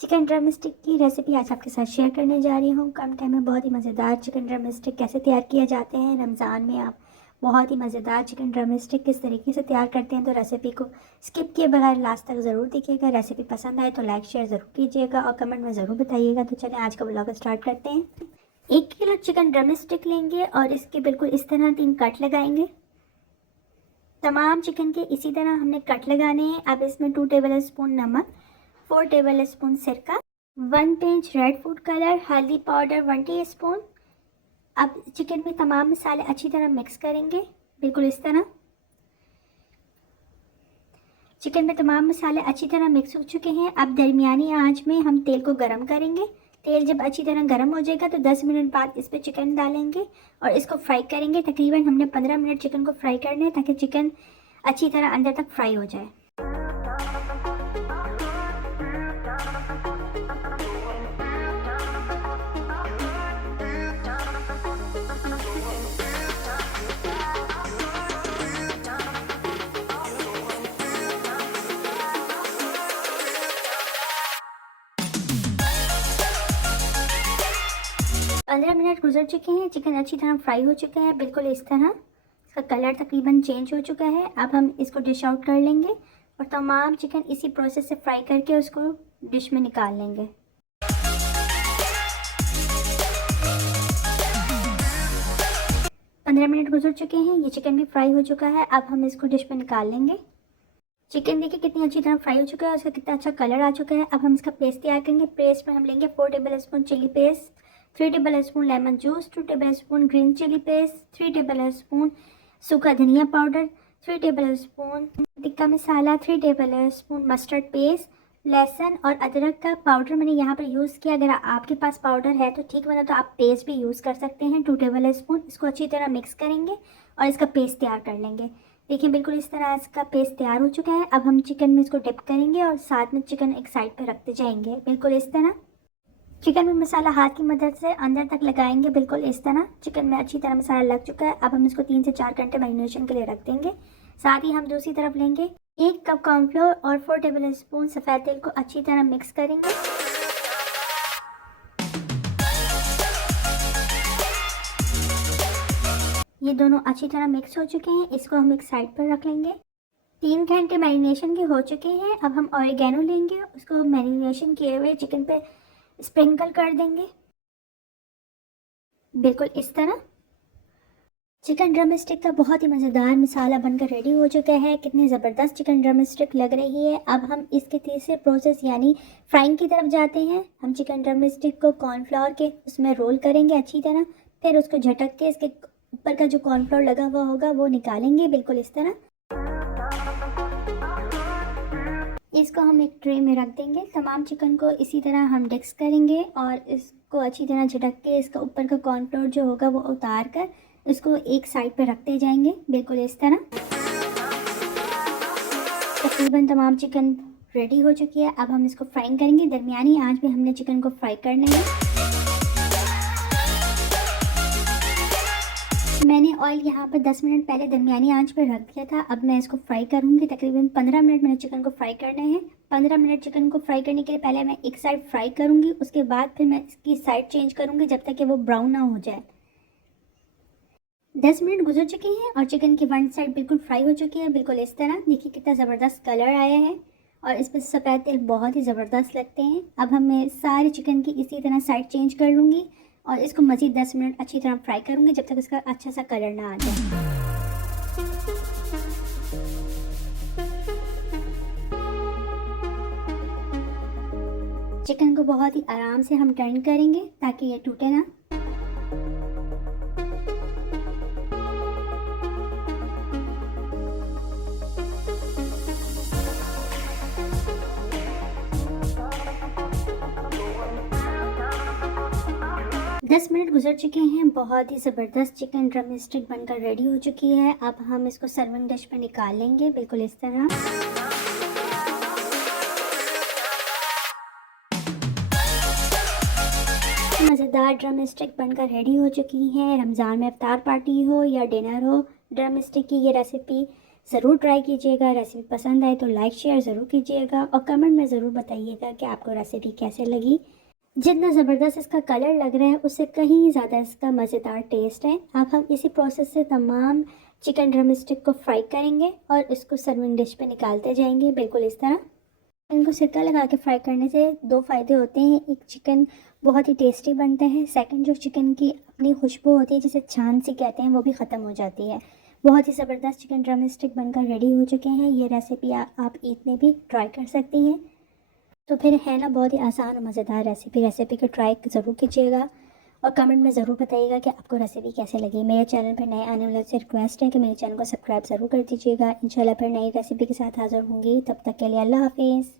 Chicken drum stick की recipe आज आपके साथ शेयर करने जा रही हूँ। कम टाइम में बहुत ही मज़ेदार चिकन ड्रम स्टिक कैसे तैयार किए जाते हैं। रमज़ान में आप बहुत ही मज़ेदार चिकन ड्रम स्टिक किस तरीके से तैयार करते हैं, तो रेसिपी को स्किप किए बगैर लास्ट तक ज़रूर देखिएगा। रेसिपी पसंद आए तो लाइक शेयर ज़रूर कीजिएगा और कमेंट में ज़रूर बताइएगा। तो चलिए आज का ब्लॉग स्टार्ट करते हैं। 1 किलो चिकन ड्रम स्टिक लेंगे और इसके बिल्कुल इस तरह 3 कट लगाएंगे। तमाम चिकन के इसी तरह हमने कट लगाने हैं। अब इसमें 2 टेबल स्पून नमक, 4 टेबल स्पून सिरका, 1 पिंच रेड फूड कलर, हल्दी पाउडर 1 टीस्पून। अब चिकन में तमाम मसाले अच्छी तरह मिक्स करेंगे, बिल्कुल इस तरह। चिकन में तमाम मसाले अच्छी तरह मिक्स हो चुके हैं। अब दरमियानी आंच में हम तेल को गरम करेंगे। तेल जब अच्छी तरह गरम हो जाएगा तो 10 मिनट बाद इस पर चिकन डालेंगे और इसको फ्राई करेंगे। तकरीबन हमने 15 मिनट चिकन को फ्राई करना है ताकि चिकन अच्छी तरह अंदर तक फ्राई हो जाए। पंद्रह मिनट गुजर चुके हैं। चिकन अच्छी तरह फ्राई हो चुका है, बिल्कुल इस तरह। इसका कलर तकरीबन चेंज हो चुका है। अब हम इसको डिश आउट कर लेंगे और तमाम चिकन इसी प्रोसेस से फ्राई करके उसको डिश में निकाल लेंगे। पंद्रह मिनट गुजर चुके हैं, ये चिकन भी फ्राई हो चुका है। अब हम इसको डिश में निकाल लेंगे। चिकन देखिए कितनी अच्छी तरह फ्राई हो चुका है, उसका कितना अच्छा कलर आ चुका है। अब हम इसका पेस्ट तैयार करेंगे। पेस्ट में हम लेंगे 4 tablespoon chilli paste, 3 tablespoon lemon juice, 2 tablespoon green chilli paste, 3 tablespoon सूखा धनिया powder, 3 tablespoon tikka masala, 3 tablespoon mustard paste, लहसुन और अदरक का पाउडर मैंने यहाँ पर यूज़ किया। अगर आपके पास पाउडर है तो ठीक, वरना तो आप पेस्ट भी यूज़ कर सकते हैं। 2 टेबल स्पून। इसको अच्छी तरह मिक्स करेंगे और इसका पेस्ट तैयार कर लेंगे। देखिए बिल्कुल इस तरह इसका पेस्ट तैयार हो चुका है। अब हम चिकन में इसको डिप करेंगे और साथ में चिकन एक साइड पर रखते जाएंगे, बिल्कुल इस तरह। चिकन में मसाला हाथ की मदद से अंदर तक लगाएंगे, बिल्कुल इस तरह। चिकन में अच्छी तरह मसाला लग चुका है। अब हम इसको 3 से 4 घंटे मैरिनेशन के लिए रख देंगे। साथ ही हम दूसरी तरफ लेंगे 1 कप कॉर्नफ्लोर और 4 टेबल स्पून सफ़ेद तेल को अच्छी तरह मिक्स करेंगे। ये दोनों अच्छी तरह मिक्स हो चुके हैं। इसको हम एक साइड पर रख लेंगे। 3 घंटे मैरिनेशन के हो चुके हैं। अब हम ऑरिगेनो लेंगे, उसको मैरिनेशन किए हुए चिकन पे स्प्रिंकल कर देंगे, बिल्कुल इस तरह। चिकन ड्रम स्टिक का बहुत ही मज़ेदार मसाला बनकर रेडी हो चुका है। कितनी ज़बरदस्त चिकन ड्रम स्टिक लग रही है। अब हम इसके तीसरे प्रोसेस यानी फ्राइंग की तरफ जाते हैं। हम चिकन ड्रम स्टिक को कॉर्नफ्लोर के उसमें रोल करेंगे अच्छी तरह, फिर उसको झटक के इसके ऊपर का जो कॉर्नफ्लोर लगा हुआ होगा वो निकालेंगे, बिल्कुल इस तरह। इसको हम एक ट्रे में रख देंगे। तमाम चिकन को इसी तरह हम मिक्स करेंगे और इसको अच्छी तरह झटक के इसका ऊपर का कॉर्नफ्लोर जो होगा वो उतार कर इसको एक साइड पर रखते जाएंगे, बिल्कुल इस तरह। तकरीबन तमाम चिकन रेडी हो चुकी है। अब हम इसको फ्राइंग करेंगे। दरमियानी आंच में हमने चिकन को फ्राई करना है। मैंने ऑयल यहाँ पर 10 मिनट पहले दरमियानी आंच पर रख दिया था। अब मैं इसको फ्राई करूँगी। तकरीबन 15 मिनट मैंने चिकन को फ्राई करना है। 15 मिनट चिकन को फ्राई करने के लिए पहले मैं एक साइड फ्राई करूँगी, उसके बाद फिर मैं इसकी साइड चेंज करूँगी जब तक कि वो ब्राउन ना हो जाए। 10 मिनट गुजर चुके हैं और चिकन की वन साइड बिल्कुल फ्राई हो चुकी है, बिल्कुल इस तरह। देखिए कितना ज़बरदस्त कलर आया है और इस पर सफ़ेद तेल बहुत ही ज़बरदस्त लगते हैं। अब मैं सारे चिकन की इसी तरह साइड चेंज कर लूँगी और इसको मज़ीद 10 मिनट अच्छी तरह फ्राई करूँगी जब तक इसका अच्छा सा कलर ना आ जाए। चिकन को बहुत ही आराम से हम टर्न करेंगे ताकि ये टूटे ना। दस मिनट गुजर चुके हैं। बहुत ही ज़बरदस्त चिकन ड्रम स्टिक बनकर रेडी हो चुकी है। अब हम इसको सर्विंग डिश में निकाल लेंगे, बिल्कुल इस तरह। मज़ेदार ड्रम स्टिक बनकर रेडी हो चुकी हैं। रमज़ान में इफ्तार पार्टी हो या डिनर हो, ड्रम स्टिक की ये रेसिपी ज़रूर ट्राई कीजिएगा। रेसिपी पसंद आए तो लाइक शेयर ज़रूर कीजिएगा और कमेंट में ज़रूर बताइएगा कि आपको रेसिपी कैसे लगी। जितना ज़बरदस्त इसका कलर लग रहा है उससे कहीं ज़्यादा इसका मज़ेदार टेस्ट है। अब हम इसी प्रोसेस से तमाम चिकन ड्रम स्टिक को फ्राई करेंगे और इसको सर्विंग डिश पे निकालते जाएंगे, बिल्कुल इस तरह। इनको सिरका लगा के फ्राई करने से दो फ़ायदे होते हैं। एक, चिकन बहुत ही टेस्टी बनता है। सेकंड, जो चिकन की अपनी खुशबू होती है जिसे छान सी कहते हैं वो भी ख़त्म हो जाती है। बहुत ही ज़बरदस्त चिकन ड्रम स्टिक बनकर रेडी हो चुके हैं। ये रेसिपी आप ईद में भी ट्राई कर सकती हैं। तो फिर है ना, बहुत ही आसान और मज़ेदार रेसिपी को ट्राई ज़रूर कीजिएगा और कमेंट में ज़रूर बताइएगा कि आपको रेसिपी कैसे लगी। मेरे चैनल पर नए आने वाले से रिक्वेस्ट है कि मेरे चैनल को सब्सक्राइब ज़रूर कर दीजिएगा। इंशाल्लाह फिर नई रेसिपी के साथ हाज़िर होंगी। तब तक के लिए अल्लाह हाफिज़।